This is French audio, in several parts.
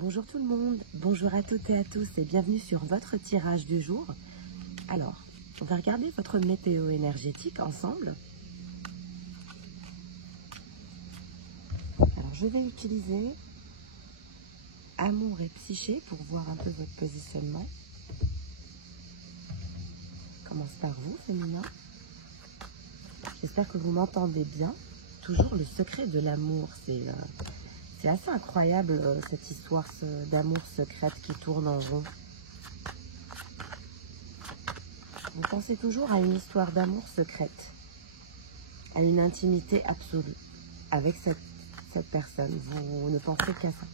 Bonjour tout le monde, bonjour à toutes et à tous et bienvenue sur votre tirage du jour. Alors, on va regarder votre météo énergétique ensemble. Alors, je vais utiliser amour et psyché pour voir un peu votre positionnement. Je commence par vous, féminin. J'espère que vous m'entendez bien. Toujours le secret de l'amour, c'est assez incroyable cette histoire d'amour secrète qui tourne en rond. Vous pensez toujours à une histoire d'amour secrète, à une intimité absolue avec cette personne. Vous ne pensez qu'à ça.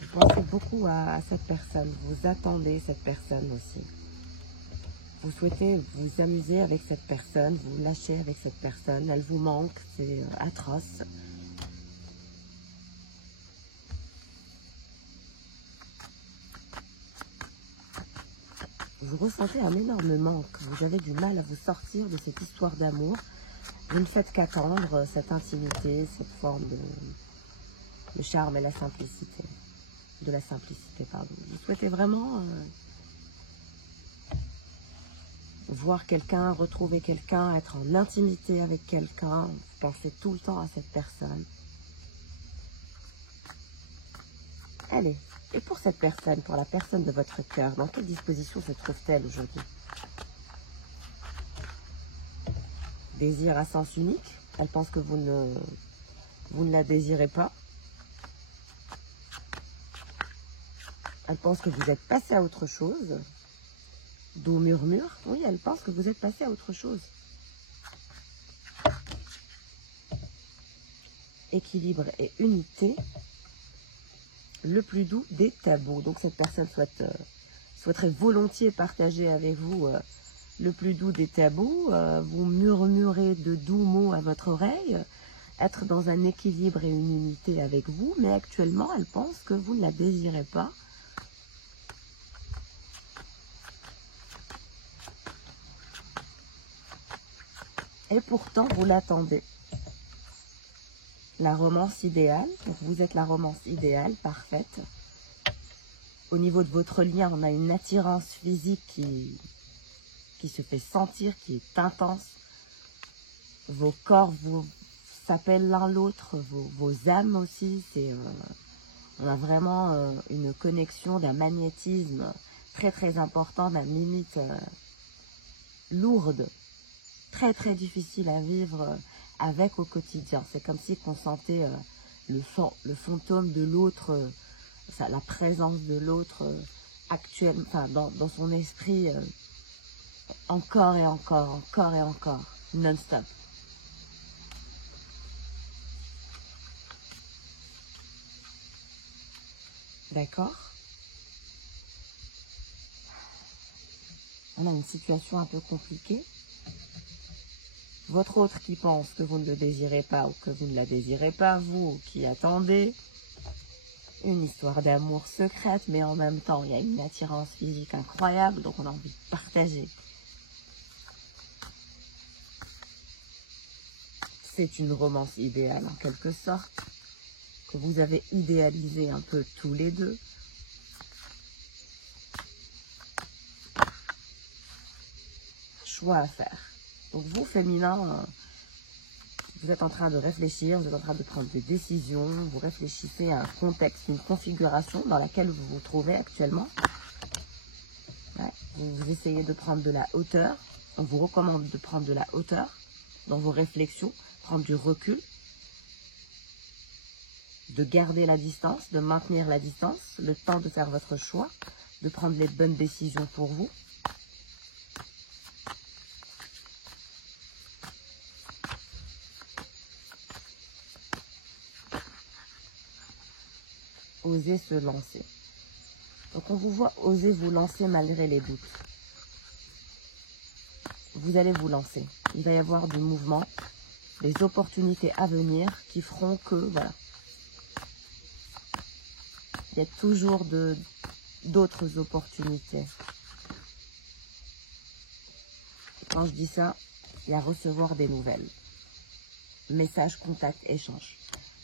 Vous pensez beaucoup à cette personne. Vous attendez cette personne aussi. Vous souhaitez vous amuser avec cette personne, vous lâcher avec cette personne. Elle vous manque, c'est atroce. Vous ressentez un énorme manque, vous avez du mal à vous sortir de cette histoire d'amour. Vous ne faites qu'attendre cette intimité, cette forme de charme et la simplicité. Vous souhaitez vraiment voir quelqu'un, retrouver quelqu'un, être en intimité avec quelqu'un. Vous pensez tout le temps à cette personne. Allez. Et pour cette personne, pour la personne de votre cœur, dans quelle disposition se trouve-t-elle aujourd'hui? Désir à sens unique. Elle pense que vous ne la désirez pas. Elle pense que vous êtes passé à autre chose. Doux murmure. Oui, elle pense que vous êtes passé à autre chose. Équilibre et unité. Le plus doux des tabous. Donc cette personne souhaiterait volontiers partager avec vous le plus doux des tabous, vous murmurez de doux mots à votre oreille, être dans un équilibre et une unité avec vous, mais actuellement elle pense que vous ne la désirez pas. Et pourtant vous l'attendez. La romance idéale, vous êtes la romance idéale, parfaite. Au niveau de votre lien, on a une attirance physique qui se fait sentir, qui est intense. Vos corps s'appellent l'un l'autre, vos âmes aussi. On a vraiment une connexion d'un magnétisme très très important, d'un limite lourde, très très difficile à vivre avec au quotidien. C'est comme si on sentait le fantôme de l'autre, la présence de l'autre actuellement, enfin dans son esprit encore et encore, encore et encore, non-stop. D'accord? On a une situation un peu compliquée. Votre autre qui pense que vous ne le désirez pas ou que vous ne la désirez pas, vous qui attendez. Une histoire d'amour secrète, mais en même temps, il y a une attirance physique incroyable, donc on a envie de partager. C'est une romance idéale en quelque sorte, que vous avez idéalisé un peu tous les deux. Choix à faire. Donc vous, féminin, vous êtes en train de réfléchir, vous êtes en train de prendre des décisions, vous réfléchissez à un contexte, une configuration dans laquelle vous vous trouvez actuellement. Ouais, vous essayez de prendre de la hauteur. On vous recommande de prendre de la hauteur dans vos réflexions, prendre du recul, de garder la distance, de maintenir la distance, le temps de faire votre choix, de prendre les bonnes décisions pour vous. Oser se lancer. Donc on vous voit oser vous lancer malgré les doutes. Vous allez vous lancer. Il va y avoir du mouvement, des opportunités à venir qui feront que, voilà. Il y a toujours d'autres opportunités. Quand je dis ça, il y a recevoir des nouvelles. Message, contact, échange.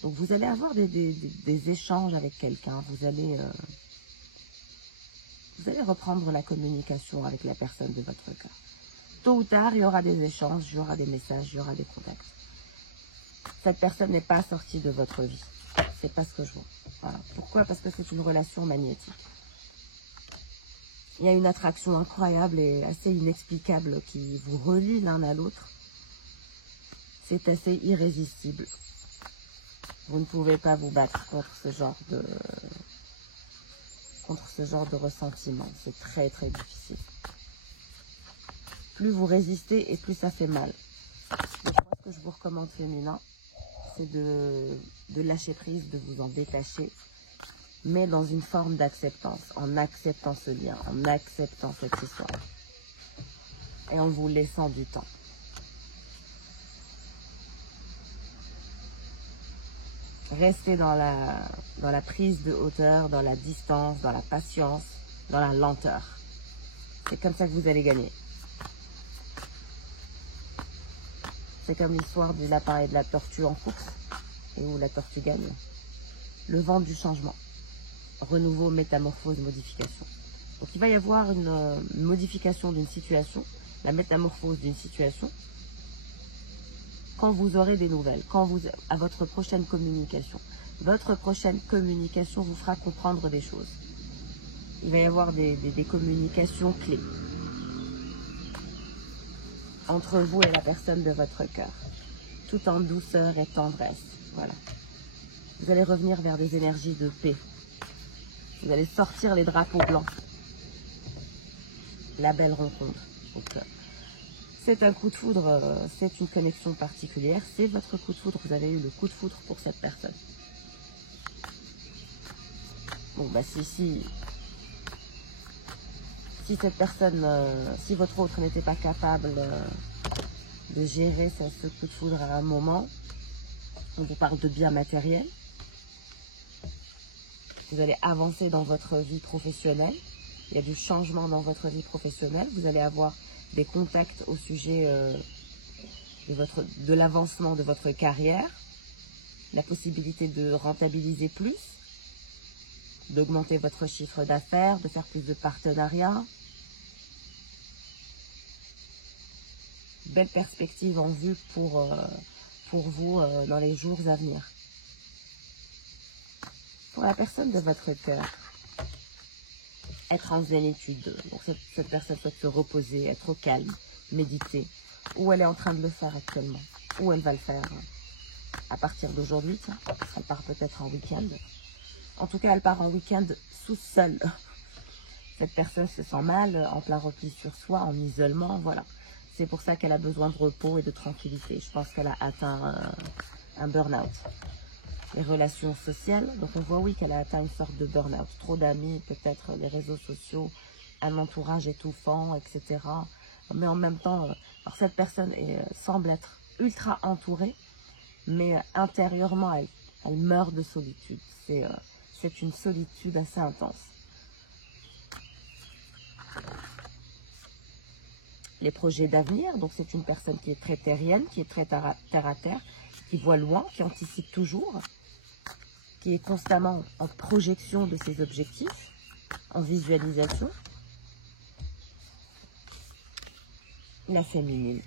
Donc vous allez avoir des échanges avec quelqu'un, vous allez reprendre la communication avec la personne de votre cœur. Tôt ou tard, il y aura des échanges, il y aura des messages, il y aura des contacts. Cette personne n'est pas sortie de votre vie. C'est pas ce que je vois. Voilà. Pourquoi? Parce que c'est une relation magnétique. Il y a une attraction incroyable et assez inexplicable qui vous relie l'un à l'autre. C'est assez irrésistible. Vous ne pouvez pas vous battre contre ce genre de ressentiment. C'est très très difficile. Plus vous résistez et plus ça fait mal. Donc moi, ce que je vous recommande féminin, c'est de lâcher prise, de vous en détacher, mais dans une forme d'acceptance, en acceptant ce lien, en acceptant cette histoire, et en vous laissant du temps. Restez dans la prise de hauteur, dans la distance, dans la patience, dans la lenteur. C'est comme ça que vous allez gagner. C'est comme l'histoire du lapin et de la tortue en course, et où la tortue gagne. Le vent du changement. Renouveau, métamorphose, modification. Donc il va y avoir une modification d'une situation, la métamorphose d'une situation, quand vous aurez des nouvelles, à votre prochaine communication. Votre prochaine communication vous fera comprendre des choses. Il va y avoir des communications clés entre vous et la personne de votre cœur, tout en douceur et tendresse. Voilà. Vous allez revenir vers des énergies de paix. Vous allez sortir les drapeaux blancs. La belle rencontre. Donc, c'est un coup de foudre, c'est une connexion particulière, c'est votre coup de foudre, vous avez eu le coup de foudre pour cette personne. Bon, bah si cette personne, si votre autre n'était pas capable de gérer ce coup de foudre à un moment, on vous parle de biens matériels, vous allez avancer dans votre vie professionnelle, il y a du changement dans votre vie professionnelle, vous allez avoir des contacts au sujet de l'avancement de votre carrière, la possibilité de rentabiliser plus, d'augmenter votre chiffre d'affaires, de faire plus de partenariats. Belle perspective en vue pour vous dans les jours à venir. Pour la personne de votre cœur, être en zénitude, donc cette personne souhaite se reposer, être au calme, méditer, ou elle est en train de le faire actuellement, ou elle va le faire à partir d'aujourd'hui, elle part peut-être en week-end. En tout cas, elle part en week-end seule. Cette personne se sent mal, en plein repli sur soi, en isolement, voilà. C'est pour ça qu'elle a besoin de repos et de tranquillité. Je pense qu'elle a atteint un burn-out. Les relations sociales, donc on voit oui qu'elle a atteint une sorte de burn-out. Trop d'amis, peut-être les réseaux sociaux, un entourage étouffant, etc. Mais en même temps, alors cette personne semble être ultra entourée, mais intérieurement, elle meurt de solitude. C'est une solitude assez intense. Les projets d'avenir, donc c'est une personne qui est très terrienne, qui est très terre à terre, qui voit loin, qui anticipe toujours, qui est constamment en projection de ses objectifs, en visualisation. La féminine.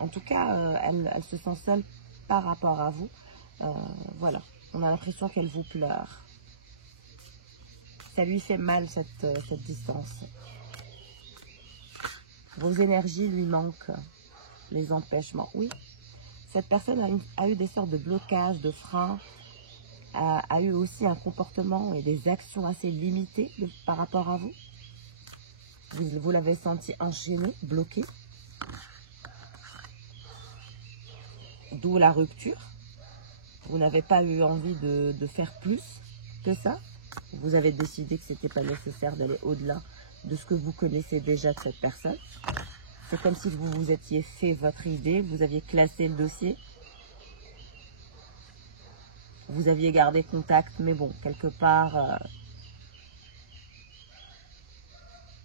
En tout cas, elle se sent seule par rapport à vous. Voilà, on a l'impression qu'elle vous pleure. Ça lui fait mal cette distance. Vos énergies lui manquent, les empêchements. Oui, cette personne a eu des sortes de blocages, de freins, a eu aussi un comportement et des actions assez limitées par rapport à vous. Vous l'avez senti enchaîné, bloqué. D'où la rupture. Vous n'avez pas eu envie de faire plus que ça. Vous avez décidé que ce n'était pas nécessaire d'aller au-delà de ce que vous connaissez déjà de cette personne. C'est comme si vous vous étiez fait votre idée, vous aviez classé le dossier. Vous aviez gardé contact, mais bon, quelque part...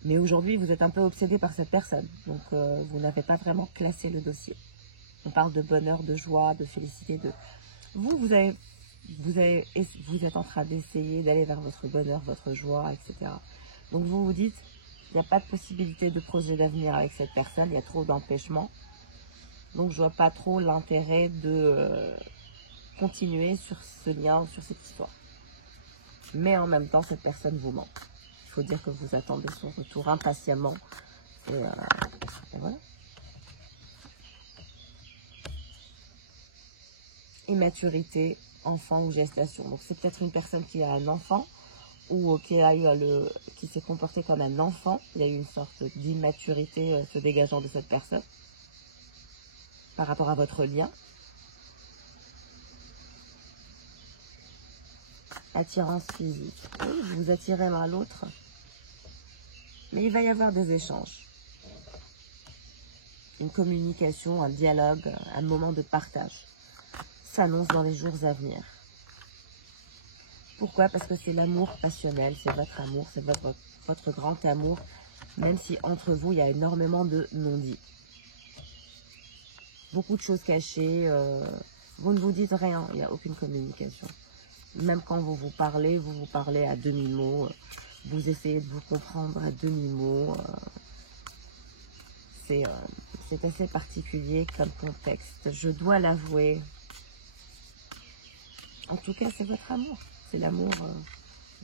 Mais aujourd'hui, vous êtes un peu obsédé par cette personne. Donc, vous n'avez pas vraiment classé le dossier. On parle de bonheur, de joie, de félicité. Vous avez vous êtes en train d'essayer d'aller vers votre bonheur, votre joie, etc. Donc vous vous dites, il n'y a pas de possibilité de projet d'avenir avec cette personne, il y a trop d'empêchements. Donc je vois pas trop l'intérêt de continuer sur ce lien, sur cette histoire. Mais en même temps, cette personne vous manque. Il faut dire que vous attendez son retour impatiemment. Et voilà. Immaturité, enfant ou gestation. Donc c'est peut-être une personne qui a un enfant ou qui s'est comporté comme un enfant. Il y a eu une sorte d'immaturité se dégageant de cette personne par rapport à votre lien. Attirance physique. Oui, vous vous attirez l'un l'autre. Mais il va y avoir des échanges. Une communication, un dialogue, un moment de partage s'annonce dans les jours à venir. Pourquoi? Parce que c'est l'amour passionnel, c'est votre amour, c'est votre grand amour, même si entre vous, il y a énormément de non-dits. Beaucoup de choses cachées, vous ne vous dites rien, il n'y a aucune communication. Même quand vous vous parlez à demi-mot, vous essayez de vous comprendre à demi-mot. C'est assez particulier comme contexte, je dois l'avouer. En tout cas, c'est votre amour, c'est l'amour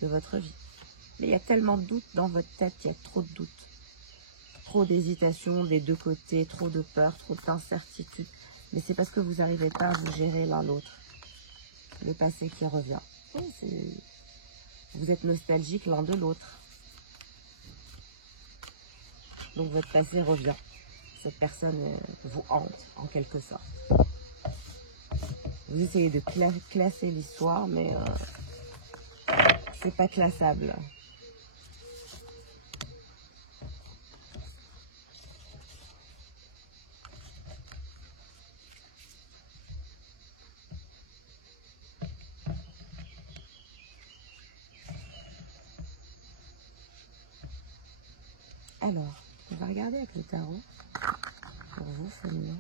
de votre vie. Mais il y a tellement de doutes dans votre tête, il y a trop de doutes. Trop d'hésitation des deux côtés, trop de peur, trop d'incertitude. Mais c'est parce que vous n'arrivez pas à vous gérer l'un l'autre. Le passé qui revient. Oui, vous êtes nostalgique l'un de l'autre. Donc votre passé revient. Cette personne vous hante, en quelque sorte. Vous essayez de classer l'histoire, mais c'est pas classable. Alors, on va regarder avec le tarot, pour vous, féminin.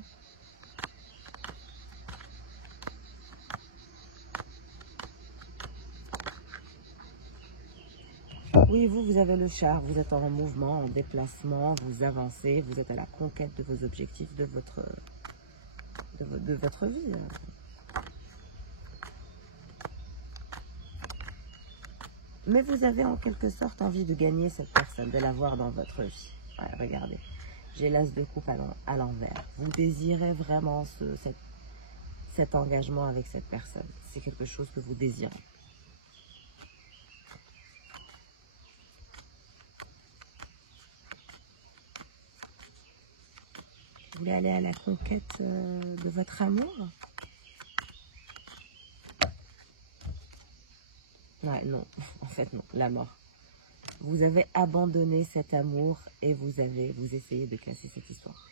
Oui, vous avez le char, vous êtes en mouvement, en déplacement, vous avancez, vous êtes à la conquête de vos objectifs, de votre vie. Mais vous avez en quelque sorte envie de gagner cette personne, de l'avoir dans votre vie. Ouais, regardez, j'ai l'as de coupe à l'envers. Vous désirez vraiment cet engagement avec cette personne. C'est quelque chose que vous désirez. Vous voulez aller à la conquête de votre amour? Ouais, non, en fait non, la mort. Vous avez abandonné cet amour et vous essayez de casser cette histoire.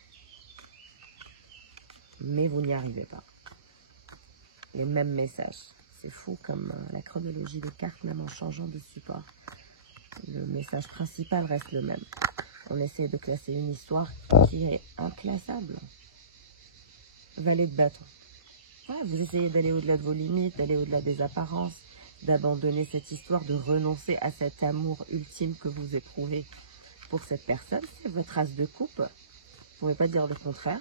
Mais vous n'y arrivez pas. Les mêmes messages. C'est fou comme la chronologie des cartes, même en changeant de support. Le message principal reste le même. On essaie de classer une histoire qui est inclassable. Valet de bâton. Ouais, vous essayez d'aller au-delà de vos limites, d'aller au-delà des apparences, d'abandonner cette histoire, de renoncer à cet amour ultime que vous éprouvez pour cette personne. C'est votre as de coupe. Vous ne pouvez pas dire le contraire.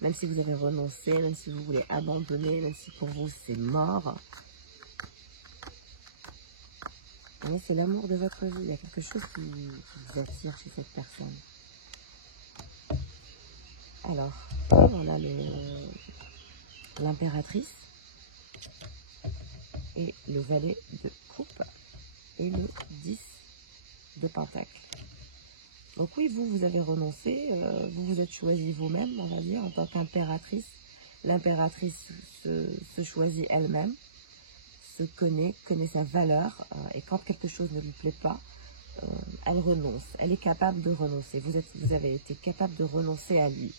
Même si vous avez renoncé, même si vous voulez abandonner, même si pour vous c'est mort. Mais c'est l'amour de votre vie. Il y a quelque chose qui vous attire chez cette personne. Alors, on a l'impératrice et le valet de coupe et le 10 de pentacle. Donc oui, vous avez renoncé, vous vous êtes choisi vous-même, on va dire, en tant qu'impératrice. L'impératrice se choisit elle-même, se connaît sa valeur, et quand quelque chose ne lui plaît pas, elle renonce. Elle est capable de renoncer. Vous avez été capable de renoncer à lui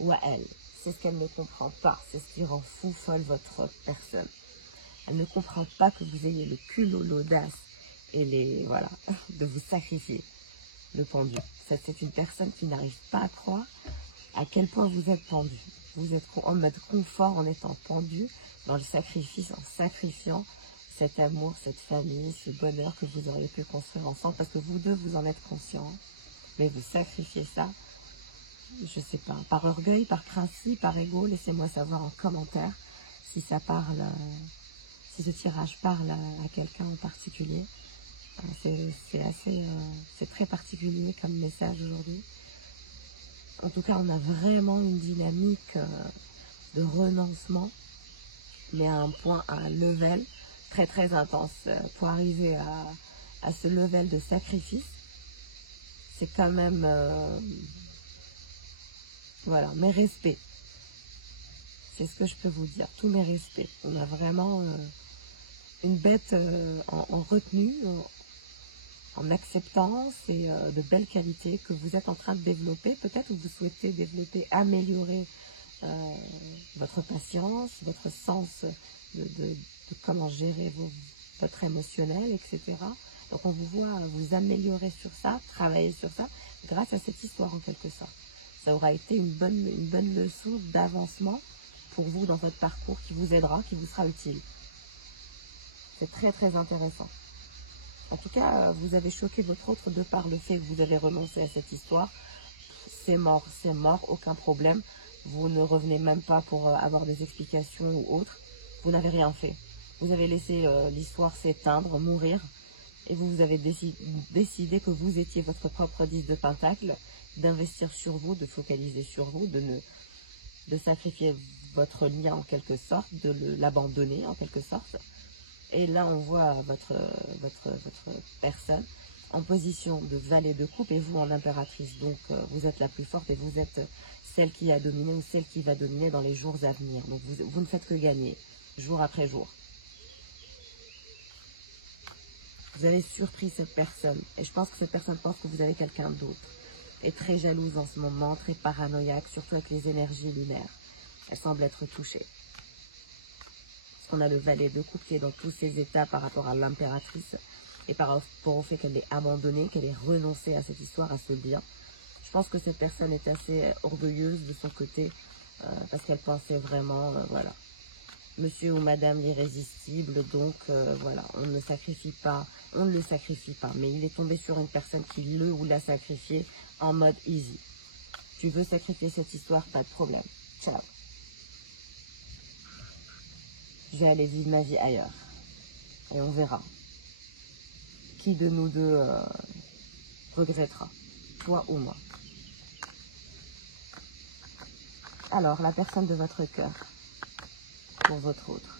ou à elle. C'est ce qu'elle ne comprend pas. C'est ce qui rend fou folle votre personne. Elle ne comprend pas que vous ayez le culot, l'audace et voilà, de vous sacrifier. Le pendu. C'est une personne qui n'arrive pas à croire à quel point vous êtes pendu. vous êtes en mode confort, en étant pendu dans le sacrifice, en sacrifiant cet amour, cette famille, ce bonheur que vous auriez pu construire ensemble, parce que vous deux, vous en êtes conscients, mais vous sacrifiez ça, je sais pas, par orgueil, par principe, par ego. Laissez-moi savoir en commentaire si ça parle, si ce tirage parle à quelqu'un en particulier. C'est très particulier comme message aujourd'hui. En tout cas, on a vraiment une dynamique de renoncement, mais à un point, à un level très très intense. Pour arriver à ce level de sacrifice, c'est quand même, voilà, mes respects. C'est ce que je peux vous dire, tous mes respects. On a vraiment une bête en retenue, en acceptance et de belles qualités que vous êtes en train de développer. Peut-être que vous souhaitez développer, améliorer votre patience, votre sens de comment gérer votre émotionnel, etc. Donc on vous voit vous améliorer sur ça, travailler sur ça, grâce à cette histoire en quelque sorte. Ça aura été une bonne leçon d'avancement pour vous dans votre parcours qui vous aidera, qui vous sera utile. C'est très très intéressant. En tout cas, vous avez choqué votre autre de par le fait que vous avez renoncé à cette histoire. C'est mort, aucun problème. Vous ne revenez même pas pour avoir des explications ou autres. Vous n'avez rien fait. Vous avez laissé l'histoire s'éteindre, mourir. Et vous avez décidé que vous étiez votre propre 10 de pentacle, d'investir sur vous, de focaliser sur vous, de sacrifier votre lien en quelque sorte, de l'abandonner en quelque sorte. Et là, on voit votre personne en position de valet de coupe et vous en impératrice. Donc, vous êtes la plus forte et vous êtes celle qui a dominé ou celle qui va dominer dans les jours à venir. Donc, vous ne faites que gagner, jour après jour. Vous avez surpris cette personne. Et je pense que cette personne pense que vous avez quelqu'un d'autre. Est très jalouse en ce moment, très paranoïaque, surtout avec les énergies lunaires. Elle semble être touchée. On a le valet de coupe qui est dans tous ses états par rapport à l'impératrice et par rapport au fait qu'elle est abandonnée, qu'elle ait renoncé à cette histoire, à ce bien. Je pense que cette personne est assez orgueilleuse de son côté parce qu'elle pensait vraiment, voilà, monsieur ou madame l'irrésistible, donc voilà, on ne le sacrifie pas, mais il est tombé sur une personne qui le ou l'a sacrifié en mode easy. Tu veux sacrifier cette histoire, pas de problème. Ciao. Je vais aller vivre ma vie ailleurs. Et on verra. Qui de nous deux regrettera, toi ou moi. Alors, la personne de votre cœur, pour votre autre.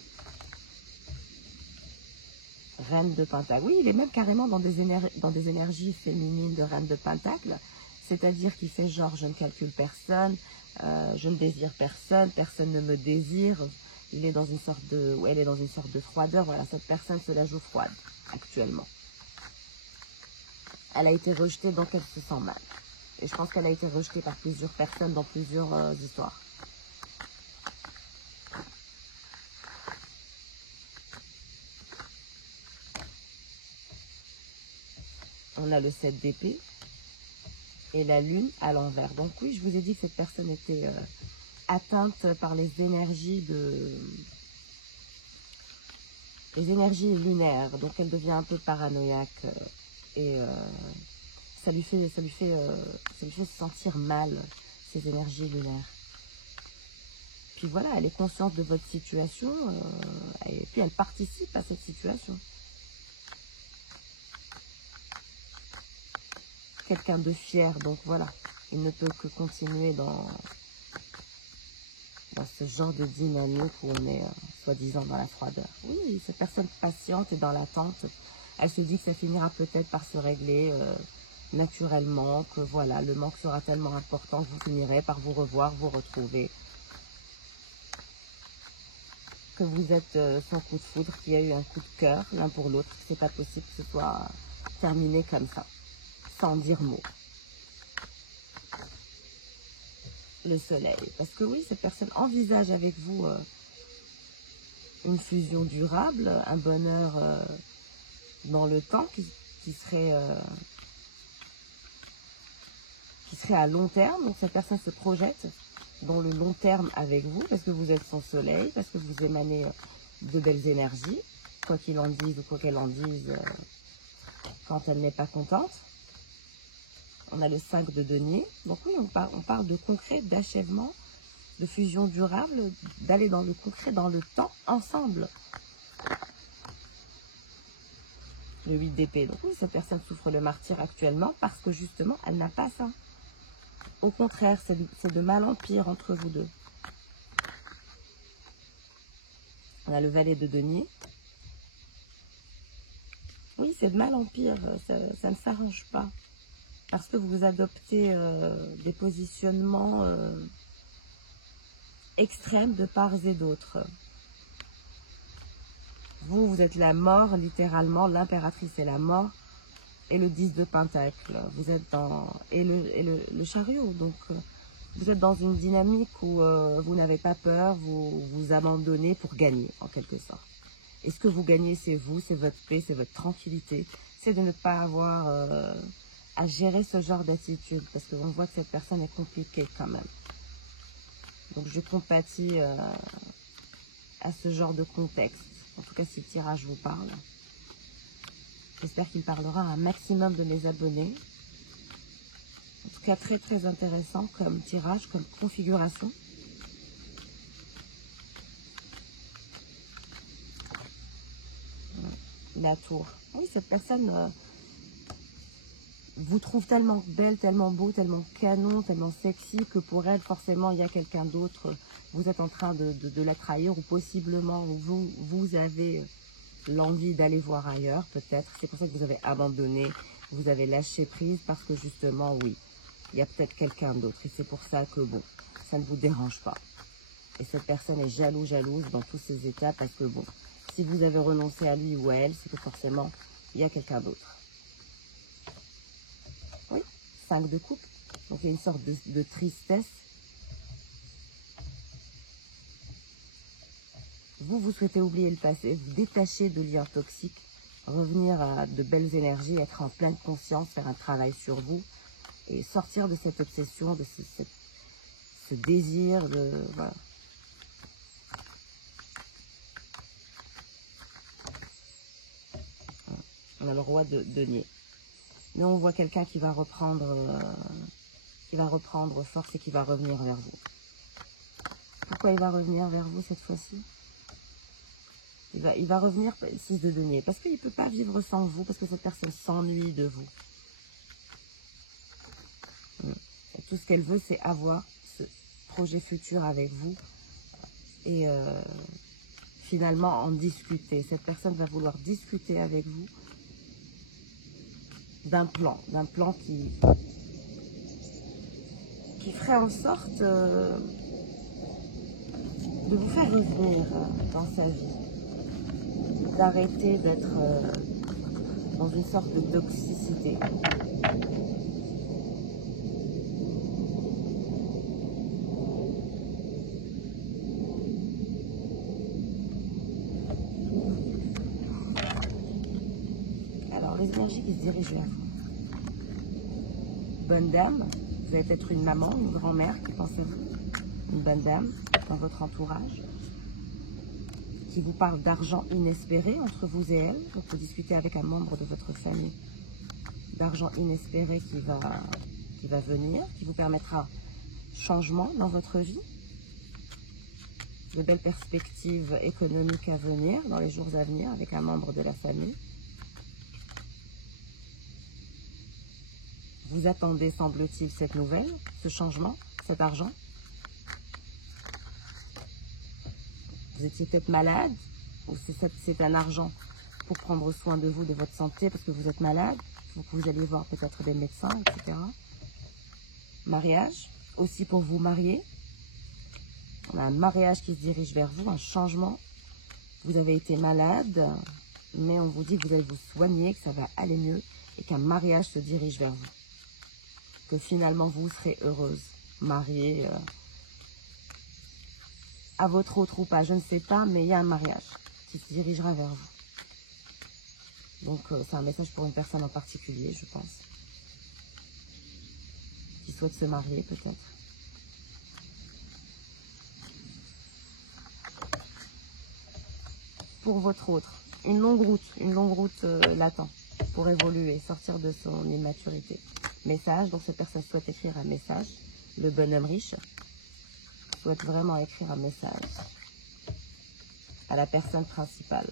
Reine de Pentacle. Oui, il est même carrément dans des énergies féminines de Reine de Pentacle. C'est-à-dire qu'il fait genre, je ne calcule personne, je ne désire personne, personne ne me désire. Il est dans une sorte de, ou elle est dans une sorte de froideur. Voilà, cette personne se la joue froide actuellement. Elle a été rejetée, donc elle se sent mal. Et je pense qu'elle a été rejetée par plusieurs personnes dans plusieurs histoires. On a le 7 d'épée et la lune à l'envers. Donc oui, je vous ai dit que cette personne était atteinte par les énergies lunaires. Donc elle devient un peu paranoïaque et ça lui fait se sentir mal, ces énergies lunaires. Puis voilà, elle est consciente de votre situation et puis elle participe à cette situation. Quelqu'un de fier, donc voilà, il ne peut que continuer dans ce genre de dynamique où on est soi-disant dans la froideur. Oui, cette personne patiente et dans l'attente, elle se dit que ça finira peut-être par se régler naturellement, que voilà, le manque sera tellement important que vous finirez par vous revoir, vous retrouver. Que vous êtes son coup de foudre, qu'il y a eu un coup de cœur l'un pour l'autre, c'est pas possible que ce soit terminé comme ça, sans dire mot. Le soleil, parce que oui, cette personne envisage avec vous une fusion durable, un bonheur dans le temps qui serait à long terme. Donc cette personne se projette dans le long terme avec vous, parce que vous êtes son soleil, parce que vous émanez de belles énergies, quoi qu'il en dise ou quoi qu'elle en dise quand elle n'est pas contente. On a le 5 de denier. Donc oui, on parle de concret, d'achèvement, de fusion durable, d'aller dans le concret, dans le temps, ensemble. Le 8 d'épée. Donc oui, cette personne souffre le martyre actuellement parce que justement, elle n'a pas ça. Au contraire, c'est de mal en pire entre vous deux. On a le valet de denier. Oui, c'est de mal en pire. Ça ne s'arrange pas. Parce que vous adoptez des positionnements extrêmes de part et d'autre. Vous êtes la mort, littéralement. L'impératrice est la mort. Et le 10 de Pentacle. Vous êtes dans... Et le chariot. Donc, vous êtes dans une dynamique où vous n'avez pas peur. Vous vous abandonnez pour gagner, en quelque sorte. Et ce que vous gagnez, c'est vous. C'est votre paix, c'est votre tranquillité. C'est de ne pas avoir à gérer ce genre d'attitude. Parce qu'on voit que cette personne est compliquée quand même. Donc, je compatis à ce genre de contexte. En tout cas, si le tirage vous parle. J'espère qu'il parlera à un maximum de mes abonnés. En tout cas, très très intéressant comme tirage, comme configuration. La tour. Oui, cette personne vous trouve tellement belle, tellement beau, tellement canon, tellement sexy que pour elle, forcément, il y a quelqu'un d'autre. Vous êtes en train de la trahir ou possiblement vous avez l'envie d'aller voir ailleurs, peut-être. C'est pour ça que vous avez abandonné, vous avez lâché prise parce que justement, oui, il y a peut-être quelqu'un d'autre. Et c'est pour ça que, bon, ça ne vous dérange pas. Et cette personne est jalouse dans tous ses états parce que, bon, si vous avez renoncé à lui ou à elle, c'est que forcément, il y a quelqu'un d'autre. Oui, 5 de coupe. Donc, il y a une sorte de tristesse. Vous souhaitez oublier le passé, vous détacher de liens toxiques, revenir à de belles énergies, être en pleine conscience, faire un travail sur vous et sortir de cette obsession, de ce désir de... Voilà. On a le roi de denier. Mais on voit quelqu'un qui va reprendre force et qui va revenir vers vous. Pourquoi il va revenir vers vous cette fois-ci ? Il va revenir 6 de denier. Parce qu'il ne peut pas vivre sans vous. Parce que cette personne s'ennuie de vous. Et tout ce qu'elle veut, c'est avoir ce projet futur avec vous. Et finalement, en discuter. Cette personne va vouloir discuter avec vous d'un plan qui ferait en sorte de vous faire revenir dans sa vie. D'arrêter d'être dans une sorte de toxicité. Alors, les énergies qui se dirigent vers vous. Bonne dame, vous avez peut-être une maman, une grand-mère, que pensez-vous ? Une bonne dame dans votre entourage. Qui vous parle d'argent inespéré entre vous et elle. Donc, vous discutez avec un membre de votre famille d'argent inespéré qui va venir, qui vous permettra changement dans votre vie, de belles perspectives économiques à venir, dans les jours à venir, avec un membre de la famille. Vous attendez, semble-t-il, cette nouvelle, ce changement, cet argent. Vous étiez peut-être malade, ou c'est un argent pour prendre soin de vous, de votre santé, parce que vous êtes malade, donc vous allez voir peut-être des médecins, etc. Mariage, aussi pour vous marier. On a un mariage qui se dirige vers vous, un changement. Vous avez été malade, mais on vous dit que vous allez vous soigner, que ça va aller mieux, et qu'un mariage se dirige vers vous. Que finalement vous serez heureuse, mariée, à votre autre ou pas, je ne sais pas, mais il y a un mariage qui se dirigera vers vous. Donc, c'est un message pour une personne en particulier, je pense. Qui souhaite se marier, peut-être. pour votre autre. Une longue route l'attend pour évoluer, sortir de son immaturité. Message, donc cette personne souhaite écrire un message. Le bonhomme riche souhaite vraiment écrire un message à la personne principale.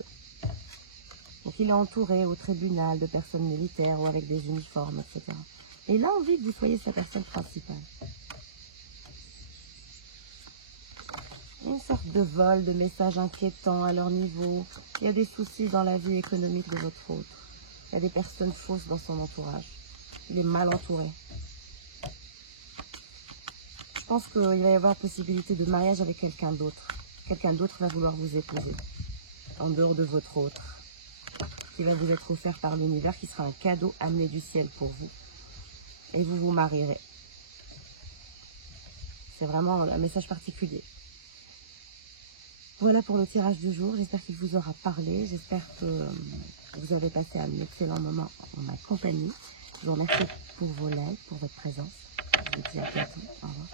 Donc il est entouré au tribunal de personnes militaires ou avec des uniformes, etc. Et il a envie que vous soyez sa personne principale. Une sorte de vol, de messages inquiétants à leur niveau. Il y a des soucis dans la vie économique de votre autre. Il y a des personnes fausses dans son entourage. Il est mal entouré. Je pense qu'il va y avoir possibilité de mariage avec quelqu'un d'autre. Quelqu'un d'autre va vouloir vous épouser, en dehors de votre autre, qui va vous être offert par l'univers, qui sera un cadeau amené du ciel pour vous. Et vous vous marierez. C'est vraiment un message particulier. Voilà pour le tirage du jour. J'espère qu'il vous aura parlé. J'espère que vous avez passé un excellent moment en ma compagnie. Je vous remercie pour vos likes, pour votre présence. Je vous dis à bientôt. Au revoir.